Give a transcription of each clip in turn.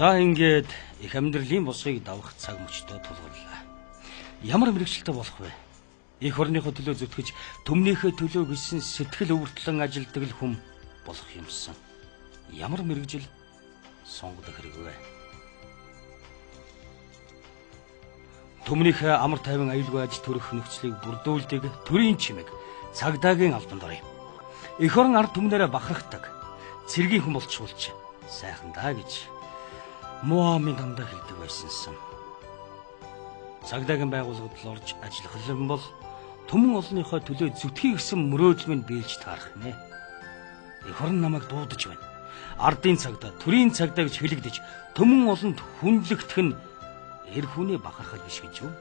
За ингээд их амьдралын босгыг давах цаг мөчтөө тулгарлаа. Ямар мэрэгчлээ болох вэ? Их орныхоо төлөө зүтгэж, төмнийхөө төлөө гисэн сэтгэл өвөртлөн ажилдаг л хүм болох юмсан. Ямар мэрэгжил сонгох хэрэгвэ? Төмнийхөө амар тайван аюулгүй аж төрөх нөхцөлийг бүрдүүлдэг төрийн чимэг цагдаагийн албанд орё. Эх орон ард түмнэрээ бахархдаг. Цэргийн хүн болчихволч сайхан даа гэж Муамын дандаа хэлдэг байсансан. Цагдаагийн байгууллагад л орж ажиллах юм бол түмэн олонныхоо төлөө зүтгэе гэсэн мөрөөдөл минь биелж таарах нэ. Эх орон намайг дуудаж байна. Ардын цагдаа, төрийн цагдаа гэж хэлэгдэж түмэн олонд хүндлэгдэх нь эр хүнээ бахархал биш гэж юу?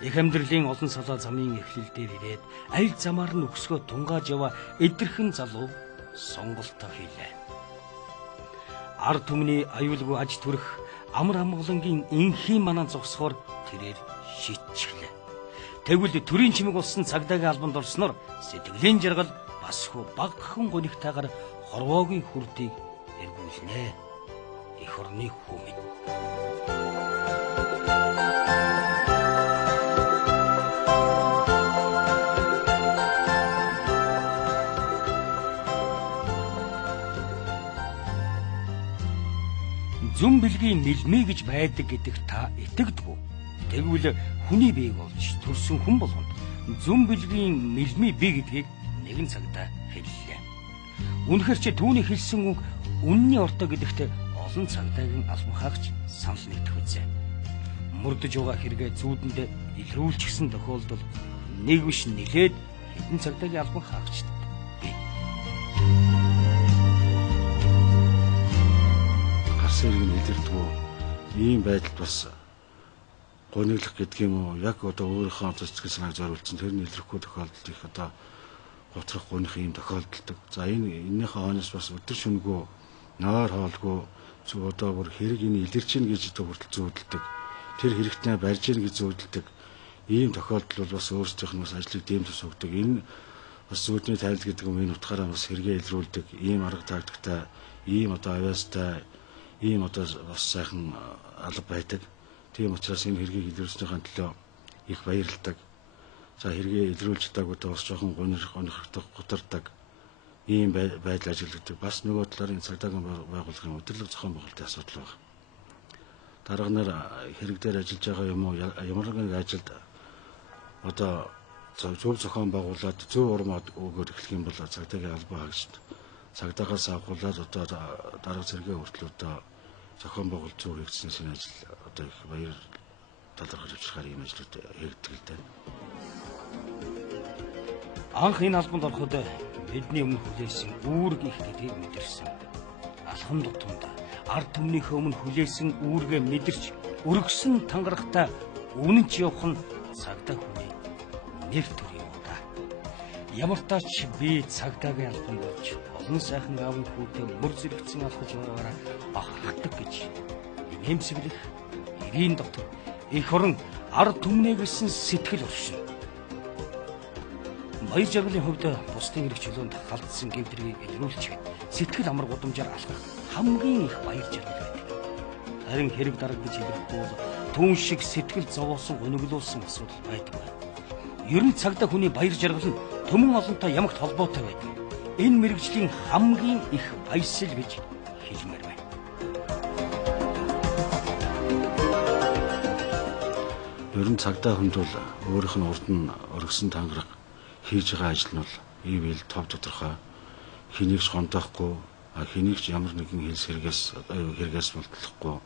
Их амьдралын олон салаа замын эхлэл дээр ирээд аль замаар нь өксгөө тунгааж яваа эдэрхэн залуу сонголтоо хийлээ. Ард түмний аюулгүй аж төрөх амар амгалангийн инхийн манаа зогсохоор тэрээр шийдчихлээ. Тэгвэл төрийн чимэг болсон цагдаагийн албанд орсноор сэтгэлийн жаргал басгүй багахан гонигтайгаар хорвоогийн хүрдийг эргүүлнэ. Эх орны хүмүн. Зүм бэлгийн нэлмээ гэж байдаг гэдэг та итгэдэггүй. Тэгвэл хүний биеийг олж төрсөн хүн болгонд зүм бэлгийн нэлмээ бий гэдгийг нэгэн цагтаа хэллээ. Үнэхээр чи түүний хэлсэн үг үнний ортой гэдэгт олон цагдаагийн албан хаагч санал нэгдэх үзье. Мөрдөж байгаа хэрэгээ зүүдэнд илрүүлчихсэн тохиолдолд нэг биш нилээд хэдэн цагдаагийн албан хаагчд бий. Сэрэг нэлэрдгүү ийм байдалд бас гониглох гэдэг юм уу? Яг одоо өөрийнхөө цэцгэл санааг зориулсан тэр нэлрэхгүй тохиолдолд их одоо готрох гоних ийм тохиолдолдог. За энэнийхээ хойноос бас өдөр шөнөгүй нойр хоолгүй зөв одоо бүр хэрэг энэ илэрч ийн гэж хүртэл зүүдэлдэг. Тэр хэрэгтнээ барьж ийн гэж зүүдэлдэг. Ийм тохиолдол бол бас өөрсдийнх нь бас ажлыг дээмтэж өгдөг. Энэ бас зүүдний тайлал гэдэг юм энэ утгаараа бас хэрэгээ илрүүлдэг. Ийм арга тактиктай, ийм одоо авьяастай ийм одоо бас сайхан алба байдаг. Тийм учраас энэ хэргийг илрүүлснийхэн төлөө их баярлдаг. За хэргийг илрүүлж чадаагүй бас жоохон гонхордог, гутардаг ийм байдал ажигладаг. Бас нөгөө талаар энэ цагдаагийн байгууллагын удирдлага зохион байгуулалтын асуудал байна. Дарганаар хэрэг дээр ажиллаж байгаа юм уу? Ямар нэгэн ажилд одоо зөв зохион байгуулад зөв урам өгөхөөр эхлэх юм бол цагдаагийн албан хаагчид цагдаагаас авахуулаад одоо дарга зэрэгээ хүртэл одоо зохион байгуулалт зөв хийгдсэнээс энэ ажил одоо их баяр талархаж авчрахаар ийм ажлууд хийгддэг л дээ. Анх энэ албанд ороход бидний өмнө хүлээсэн үүрэг их гэдгийг мэдэрсэн. Алхам тутамд ард түмнийхээ өмнө хүлээсэн үүргээ мэдэрч өргөсөн тангарахтай үнэнч явах нь цагдаа хүний нэр төр юм да. Ямар тач би цагдаагийн албанд орж олон сайхан аавын хүүтэй мөр зэрэгцэн алхаж байгаараа бахархдаг гэж нэмсэглэх эрийн дотор эх орон ард түмнээ гэсэн сэтгэл оршин. Баяр жаргалын хувьд бусдын эрх чөлөөнд халдсан гэмтрийг илрүүлж сэтгэл амар гудамжаар алхах хамгийн их баяр жаргал байдаг. Харин хэрэг дарга гэж хэлэхгүй бол түүн шиг сэтгэл зовоосон гуниглуулсан асуудал байдаг. Ер нь цагдаа хүний баяр жаргал нь төмөн олонтой ямагт холбоотой байдаг. Энэ мэрэгжлийн хамгийн их баясгал гэж хэлмээр байна. Ер нь цагдаа хүнд бол өөрийнх нь урд нь өргөсөн тангараг хийж байгаа ажил нь бол ивэл тов тодорхой хэнийг ч гонтоохгүй, хэнийг ч ямар нэгэн хэрэгээс болтлохгүй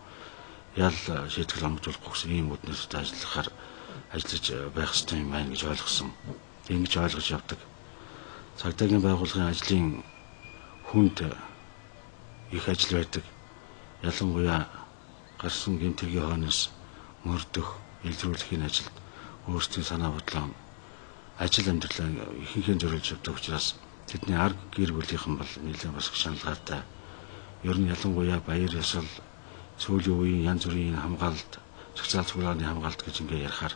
ял шийтгэл онгоцуулахгүй гэсэн ийм үднэстэй ажиллаж байх ёстой юм байна гэж ойлгосон. Ингэж ойлгож явдаг. Цагдаагийн байгууллагын ажлын хүнд их ажил байдаг. Ялангуяа гарсан гэмтэргийн хойноос мөрдөх, илрүүлэхийн ажилд өөрсдийн санаа бодлоо ажил амьдралаа ихэнхэн зориулж явдаг учраас тэдний арга гэр бүлийнхэн бол нэлээд бас шаналгаатай. Ер нь ялангуяа баяр ёслол, сүүлийн үеийн янз бүрийн хамгаалалт, социал цуглааны хамгаалалт гэж ингээ ярихаар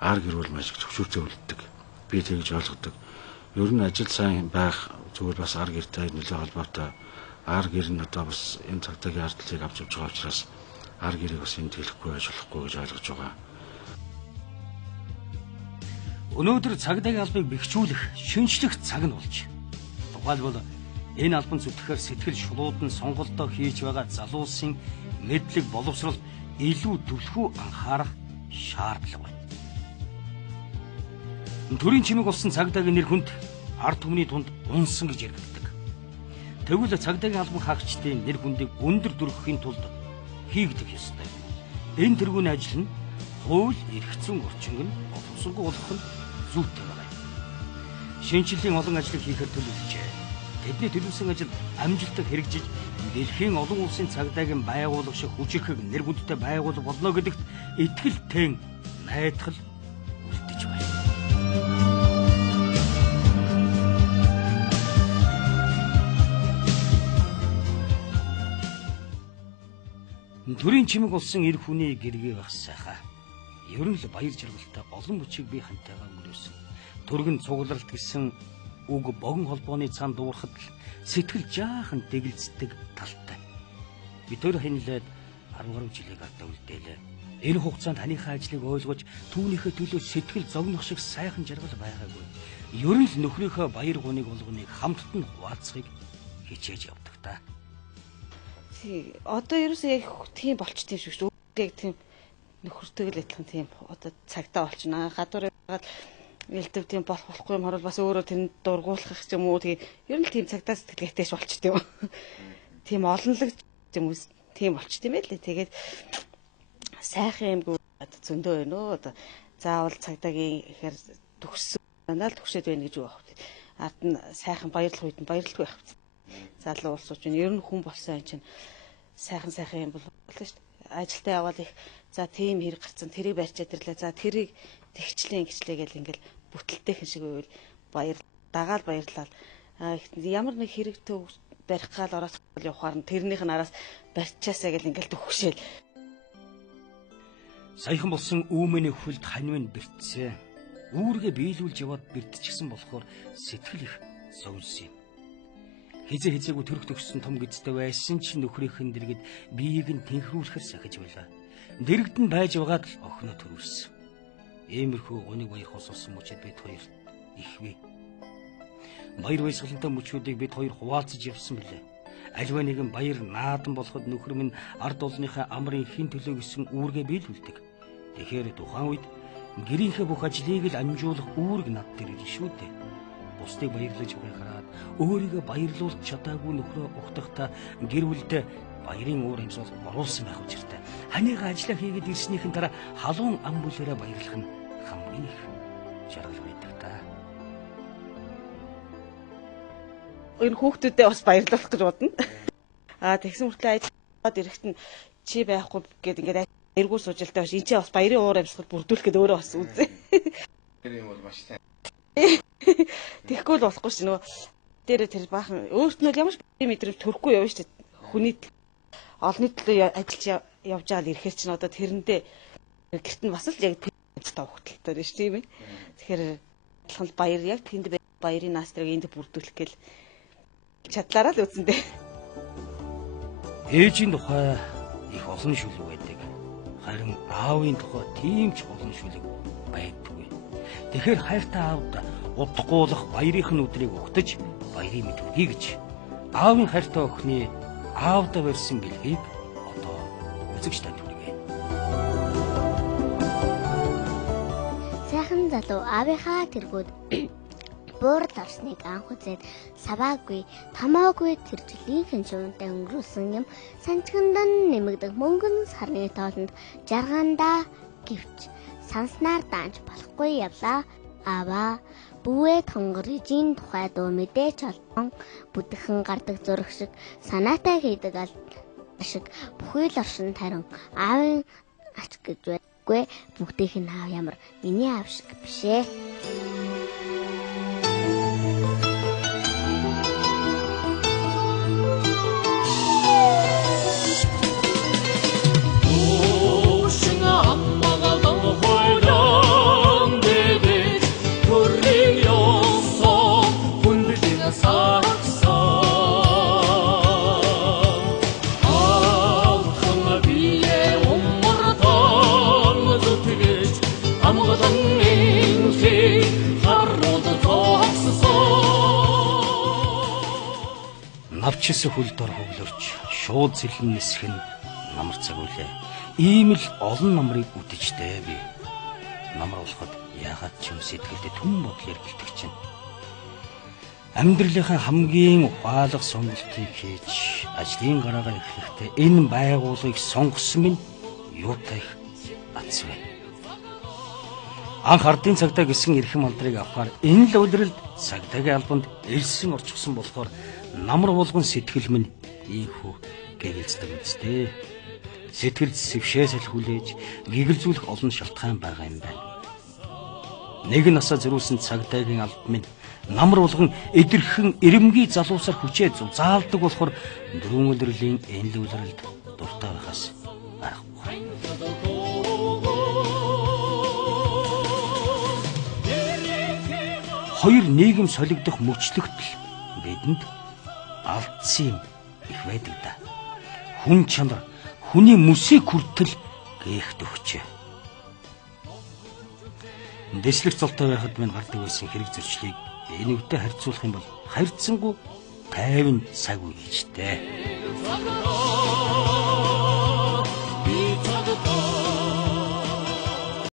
арга гэр бүл маш их төвшөөтэй үлддэг. Би тэгж ойлгодог. Ер нь ажил сайн байх зүгээр бас арга гэртэй нөлөө холбоотой ар гэр нь одоо бас энэ цагдаагийн ардлыг авч явж байгаа учраас ар гэрийг бас энд хэлэхгүй байж болохгүй гэж ойлгож байгаа. Өнөөдөр цагдаагийн албыг бэхжүүлэх, шинжлэх цаг нь болж. Тухайлбал энэ албан зүтгэхээр сэтгэл шулуудан сонголтоо хийж байгаа залуусын мэдлэг боловсрол илүү түлхүү анхаарах шаардлага байна. Төрийн чимэг болсон цагдаагийн нэр хүнд ард түмний дунд унсан гэж яригддаг. Тэгвэл цагдаагийн албан хаагчдын нэр хүндийг өндөр дүрхэхийн тулд хийгдэх ёстой. Энэ тэргүүний ажил нь хууль эрх зүйн орчинг нь боловсролгүй болгох нь зүйтэй байна. Шинжлэлийн олон ажлыг хийхээр төлөвлөжээ. Тэдний төлөвсөн ажил амжилттай хэрэгжиж дэлхийн олон улсын цагдаагийн байгууллага шиг хүчирхэг нэр хүндтэй байгууллага болно гэдэгт итгэлтэй найдах үлдэж байна. Төрийн чимэг болсон эр хүний гэргээ байх сайхаа. Ер нь л баяр жаргалтай олон мөчийг би хантайгаа өнгөрөөсөн. Түргэн цугларалт гэсэн үг богино холбооны цаанд дуурахад сэтгэл жаахан дэгэлцдэг талтай. Бид хоёр хинлээд 10 гаруй жилийн гадаа үлдээлээ. Энэ хугацаанд танихаа ажлыг ойлгож түүнийхээ төлөө сэтгэл зогнох шиг сайхан жаргал байгаагүй. Ер нь л нөхрийнхөө баяр гуниг болгоныг хамтд нь хуваалцахыг хичээж явдаг та. Одоо ерөөсөө яг тийм болчтой юм шиг шүү. Яг тийм нөхөртэйг л адилхан тийм одоо цагтаа болчихно. Гадуур яагаад элдв тийм болохгүй юм харвал бас өөрөө тэнд дургуулах юм уу. Тэгээ ер нь л тийм цагтаа сэтгэлгээтэйш болчтой юм. Тийм олонлог хүмүүс тийм болчтой юм байлээ. Тэгээд сайхан юмгүй зөндөө байна өө. Одоо заавал цагдаагийн ихээр төгссөн. Дандаа л төгсөөд байна гэж үг байна. Ард нь сайхан баярлах үед нь баярлахгүй байх. Залуу улсууч нь ер нь хүн болсон юм чинь сайхан юм бол шүү дээ. Ажилдаа яваад их за тийм хэрэг гарцсан тэрийг барьчаад ирлээ. За тэрийг тэгчлээ гिचлээ гэл ингээл бүтэлтэйхэн шиг байвал дагаал баярлал. Ямар нэг хэрэг төв барих гал ороос явахаар нь тэрнийх нь араас барьчаасаа гэл ингээл төгшөөл. Саяхан болсон үүмэний хүлд ханьвын бэртсэн. Үүргээ биелүүлж яваад бэртчихсэн болохоор сэтгэл их зовсон юм. Хизээгүй төрөх төгссөн том гэцтэй байсан ч нөхрийнхэн дэргэд биеийг нь тэнхрүүлэхэр сахиж байлаа. Дэрэгдэн байж байгаад л охиноо төрүүлсэн. Иймэрхүү гуниг баях ус болсон мөчөд бид хоёр ихвээ. Баяр баясгалантай мөчүүдийг бид хоёр хуваалцаж явсан билээ. Альва нэгэн баяр наадан болоход нөхөр минь ард олныхаа амрын хин төлөө гэсэн үүргээ биелүүлдэг. Тэгэхээр тухайн үед гэрийнхээ бүх ажлыг л амжуулах үүрэг над дээр ирнэ шүү дээ. Бусдыг баярлаж байхараад өөрийгөө баярлуулж чадаагүй нөхрөө угтахта гэр бүлдээ баярын уур амьсгал оруулсан байх учиртай. Ханыгаа ажиллаа хийгээд ирснийхэн дараа халуун ам бүлээрээ баярлах нь хамгийн их жаргал байдаг та. Энэ хүүхдүүдээ бас баярлуулах гэж бодно. Тэгсэн мөртлөө ажиллаад ирэхэд нь чи байхгүй гэд ингээд эргүү суужилтаа биш. Энд чи бас баярын уур амьсгал бүрдүүлэх гээд өөрөө бас үзье. Тэр юм бол маш сайн. Тэгэхгүй л болохгүй ш. Нөгөө дээр тэр баахан өөрт нь ямар ч мэдрэмж төрөхгүй явна ш. Хүний олонний төлөө ажиллаж явж байгаа ирэхээр чинь одоо тэрэндээ гэрт нь бас л яг таа хөлтөлтэй байна ш. Тийм ээ. Тэгэхээр алхам баяр яг тэнд баярын наастрыг энд бүрдүүлэх гээл чадлаараа л үзэн дээ. Ээжийн тухай их олон шүлэг байдаг. Харин аавын тухай тийм ч олон шүлэг байдаггүй. Тэгэхээр хайртай аавд удахгүй баярын өдрийг угтаж баярын мэд өгье гэж аавын хайртай охины аавдаа барьсан бэлгийг одоо үзэгч танд хүргэе. Сайхан залуу аавынхаа тэргүүд буурд орсныг анх үзээд саваагүй, томоогүй тэр жилийнхэн шуунтай өнгөрүүлсэн юм санчгандан нэмэгдэх мөнгөн сарны тоолонд жаргандаа гэвч санснаар даанч болохгүй явлаа. Аваа бүвээ тонгоржийн тухай дуу мэдээч олбон бүдгхэн гардаг зураг шиг санаатай хийдэг ал шиг бүхий л оршин тарин аавын ач гэж байггүй бүгдийнх нь аав ямар миний аав шиг бишээ. Өвчс хөл дор хөглөрч шууд сэлэн нисэх нь намар цагуулээ. Ийм л олон намрыг үдэжтэй би. Намар болоход яагаад ч юм сэтгэлдээ түн бодлоор гэлдэг чинь. Амьдралынхаа хамгийн ухаалаг сонголтыг хийж ажлын гараагаа эхлэхдээ энэ байгууллагыг сонгосон минь юутай их атсвэ. Анх ардын цагдаа гэсэн эрхэм алдрыг авахаар энэ л улиралд цагдаагийн албанд элсэн орчихсон болохоор намар болгон сэтгэл минь ийхүү гэгэлцдэг үстэй. Сэтгэл зэвшээ салхиулж гэгэлзүүлэх олон шалтгаан байгаа юм байна. Нэг насаа зөрүүлсэн цагдаагийн алба минь намар болгон эдэрхэн эрэмгий залуусаар хүчээ заалдаг болохоор дөрвөн улирлын энэ л улиралд дуртай байхаас аргагүй. Хоёр нийгэм солигдох мөчлөгтөл бидэнд алдсан юм их байдаг да. Хүн чанар, хүний mëсийг хүртэл гээхт өгчээ. Дэслэх золтой байхад минь гардаг байсан хэрэг зөрчлийг энэ үедээ харьцуулах юм бол харьцангуй 50 цаг үе гэжтэй.